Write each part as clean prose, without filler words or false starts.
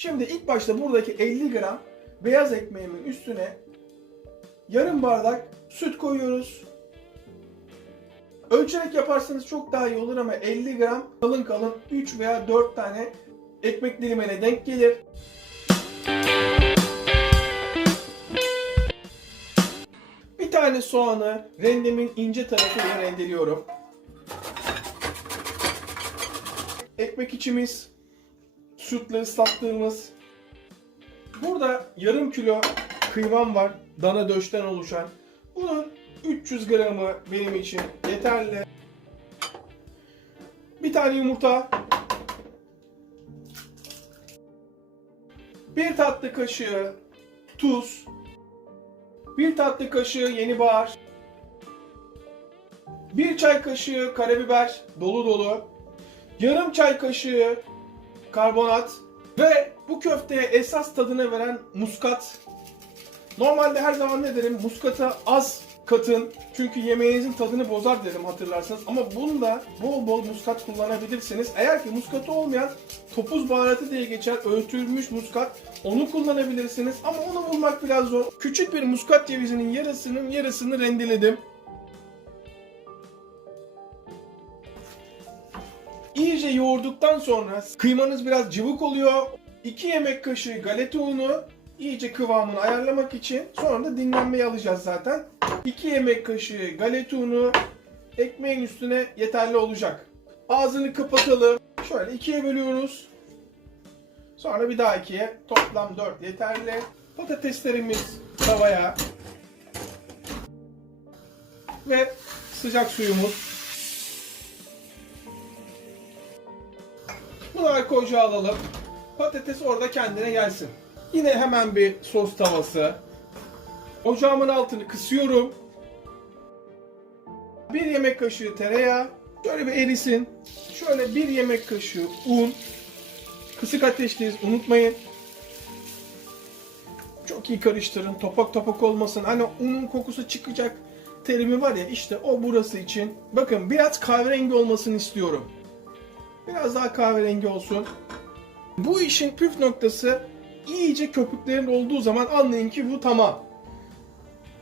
Şimdi ilk başta buradaki 50 gram beyaz ekmeğimin üstüne yarım bardak süt koyuyoruz. Ölçerek yaparsanız çok daha iyi olur ama 50 gram kalın kalın 3 veya 4 tane ekmek dilimine denk gelir. Bir tane soğanı rendemin ince tarafıyla rendeliyorum. Ekmek içimiz, sütle ıslattığımız. Burada yarım kilo kıymam var, dana döşten oluşan. Bunun 300 gramı benim için yeterli. Bir tane yumurta, bir tatlı kaşığı tuz, bir tatlı kaşığı yeni bahar, bir çay kaşığı karabiber dolu dolu, yarım çay kaşığı karbonat ve bu köfteye esas tadını veren muskat. Normalde her zaman ne derim? Muskata az katın çünkü yemeğinizin tadını bozar derim hatırlarsanız. Ama bunda bol bol muskat kullanabilirsiniz. Eğer ki muskatı olmayan topuz baharatı diye geçer, öğütülmüş muskat, onu kullanabilirsiniz. Ama onu bulmak biraz zor. Küçük bir muskat cevizinin yarısını rendeledim. İyice yoğurduktan sonra kıymanız biraz cıvık oluyor. 2 yemek kaşığı galeta unu iyice kıvamını ayarlamak için, sonra da dinlenmeye alacağız zaten. 2 yemek kaşığı galeta unu ekmeğin üstüne yeterli olacak. Ağzını kapatalım. Şöyle 2'ye bölüyoruz. Sonra bir daha 2'ye. Toplam 4 yeterli. Patateslerimiz tavaya. Ve sıcak suyumuz. Bunu arka ocağa alalım. Patates orada kendine gelsin. Yine hemen bir sos tavası. Ocağımın altını kısıyorum. 1 yemek kaşığı tereyağı. Şöyle bir erisin. Şöyle 1 yemek kaşığı un. Kısık ateşteyiz, unutmayın. Çok iyi karıştırın. Topak topak olmasın. Hani unun kokusu çıkacak terimi var ya, işte o burası için. Bakın biraz kahverengi olmasını istiyorum. Biraz daha kahverengi olsun. Bu işin püf noktası, iyice köpüklerin olduğu zaman anlayın ki bu tamam.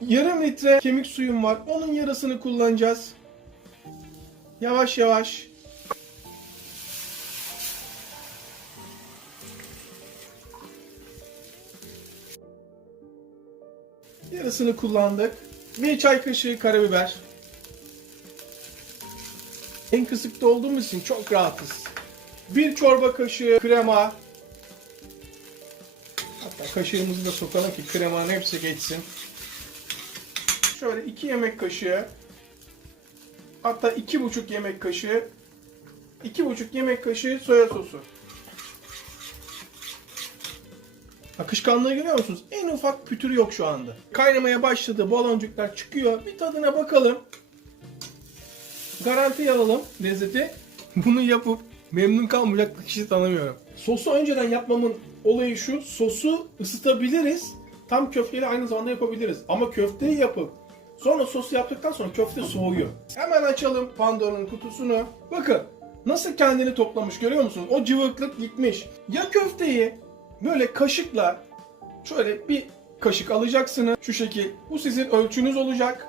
Yarım litre kemik suyum var. Onun yarısını kullanacağız. Yavaş yavaş. Yarısını kullandık. 1 çay kaşığı karabiber. En kısıkta olduğumuz için çok rahatız. 1 çorba kaşığı krema. Hatta kaşığımızı da sokalım ki kremanın hepsi geçsin. Şöyle 2 yemek kaşığı, hatta 2,5 yemek kaşığı, 2,5 yemek kaşığı soya sosu. Akışkanlığı görüyor musunuz? En ufak pütürü yok şu anda. Kaynamaya başladı, baloncuklar çıkıyor. Bir tadına bakalım. Garanti alalım lezzeti. Bunu yapıp memnun kalmayacak kişi tanımıyorum. Sosu önceden yapmamın olayı şu: sosu ısıtabiliriz. Tam köfteyle aynı zamanda yapabiliriz. Ama köfteyi yapıp sonra sosu yaptıktan sonra köfte soğuyor. Hemen açalım Pandora'nın kutusunu. Bakın nasıl kendini toplamış, görüyor musunuz? O cıvıklık gitmiş. Ya köfteyi böyle kaşıkla şöyle bir kaşık alacaksınız. Şu şekil. Bu sizin ölçünüz olacak.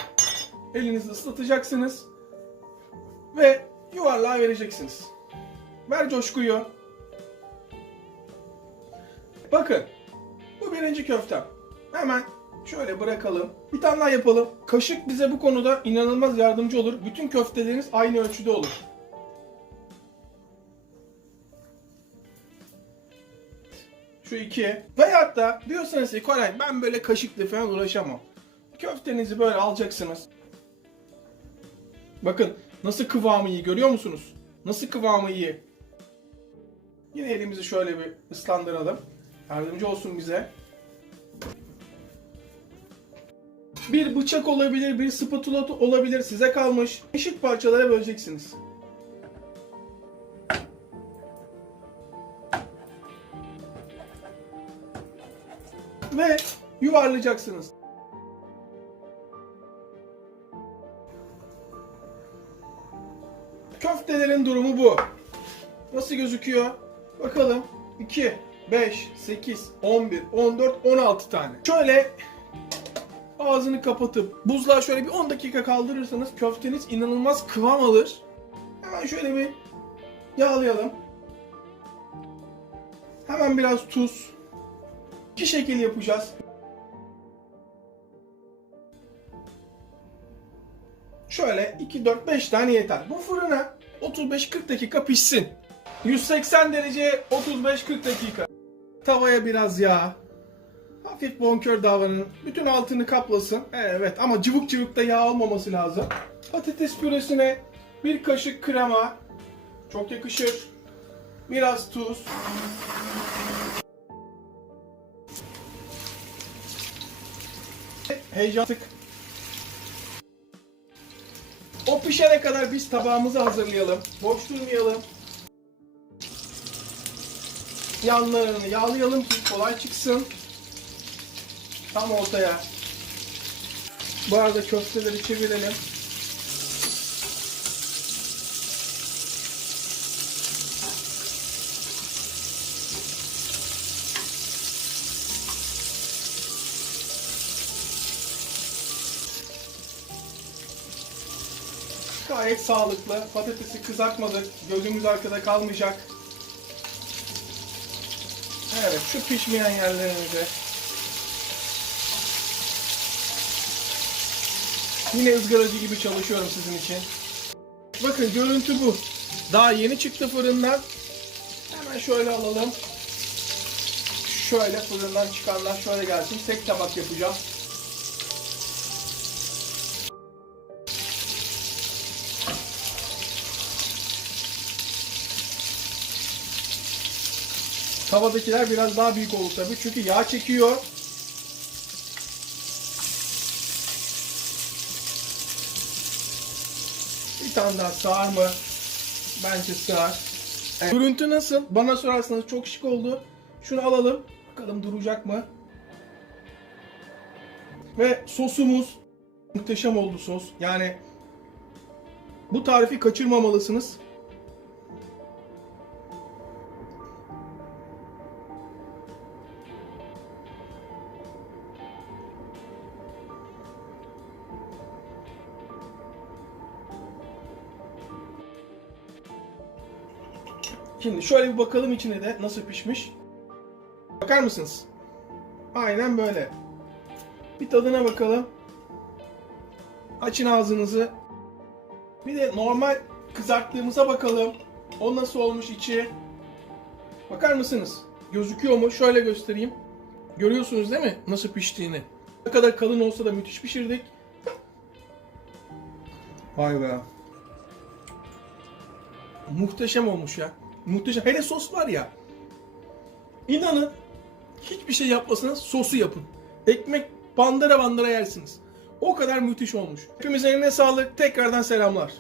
Elinizle ıslatacaksınız. Ve yuvarlığa vereceksiniz. Ver coşkuyu. Bakın. Bu birinci köftem. Hemen şöyle bırakalım. Bir tane daha yapalım. Kaşık bize bu konuda inanılmaz yardımcı olur. Bütün köfteleriniz aynı ölçüde olur. Şu 2. Veyahut da diyorsanız ki Koray, ben böyle kaşıkla falan uğraşamam. Köftenizi böyle alacaksınız. Bakın nasıl kıvamı iyi, görüyor musunuz? Nasıl kıvamı iyi. Yine elimizi şöyle bir ıslandıralım. Yardımcı olsun bize. Bir bıçak olabilir, bir spatula olabilir, size kalmış. Eşit parçalara böleceksiniz. Ve yuvarlayacaksınız. Köftelerin durumu bu. Nasıl gözüküyor? Bakalım. 2. 5, 8, 11, 14, 16 tane. Şöyle ağzını kapatıp buzluğa şöyle bir 10 dakika kaldırırsanız köfteniz inanılmaz kıvam alır. Hemen şöyle bir yağlayalım. Hemen biraz tuz. İki şekil yapacağız. Şöyle 2, 4, 5 tane yeter. Bu fırına 35-40 dakika pişsin. 180 derece 35-40 dakika. Tavaya biraz yağ. Hafif bonkör davranın. Bütün altını kaplasın. Evet ama cıvık cıvık da yağ olmaması lazım. Patates püresine bir kaşık krema. Çok yakışır. Biraz tuz. Heyecanlık. O pişene kadar biz tabağımızı hazırlayalım. Boş durmayalım. Yanlarını yağlayalım ki kolay çıksın. Tam ortaya. Bu arada köfteleri çevirelim. Gayet sağlıklı. Patatesi kızartmadık. Gözümüz arkada kalmayacak. Evet, şu pişmeyen yerlerimizi. Yine ızgaracı gibi çalışıyorum sizin için. Bakın görüntü bu. Daha yeni çıktı fırından. Hemen şöyle alalım. Şöyle fırından çıkanlar şöyle gelsin. Tek tabak yapacağım. Tavadakiler biraz daha büyük olur tabii. Çünkü yağ çekiyor. Bir tane daha sığar mı? Bence sığar. Evet. Görüntü nasıl? Bana sorarsanız çok şık oldu. Şunu alalım. Bakalım duracak mı? Ve sosumuz muhteşem oldu sos. Yani bu tarifi kaçırmamalısınız. Şimdi şöyle bir bakalım içine de nasıl pişmiş. Bakar mısınız? Aynen böyle. Bir tadına bakalım. Açın ağzınızı. Bir de normal kızarttığımıza bakalım. O nasıl olmuş içi? Bakar mısınız? Gözüküyor mu? Şöyle göstereyim. Görüyorsunuz değil mi? Nasıl piştiğini. Ne kadar kalın olsa da müthiş pişirdik. Vay be. Muhteşem olmuş ya. Muhteşem. Hele sos var ya. İnanın hiçbir şey yapmasanız sosu yapın. Ekmek bandıra bandıra yersiniz. O kadar müthiş olmuş. Hepimizin eline sağlık. Tekrardan selamlar.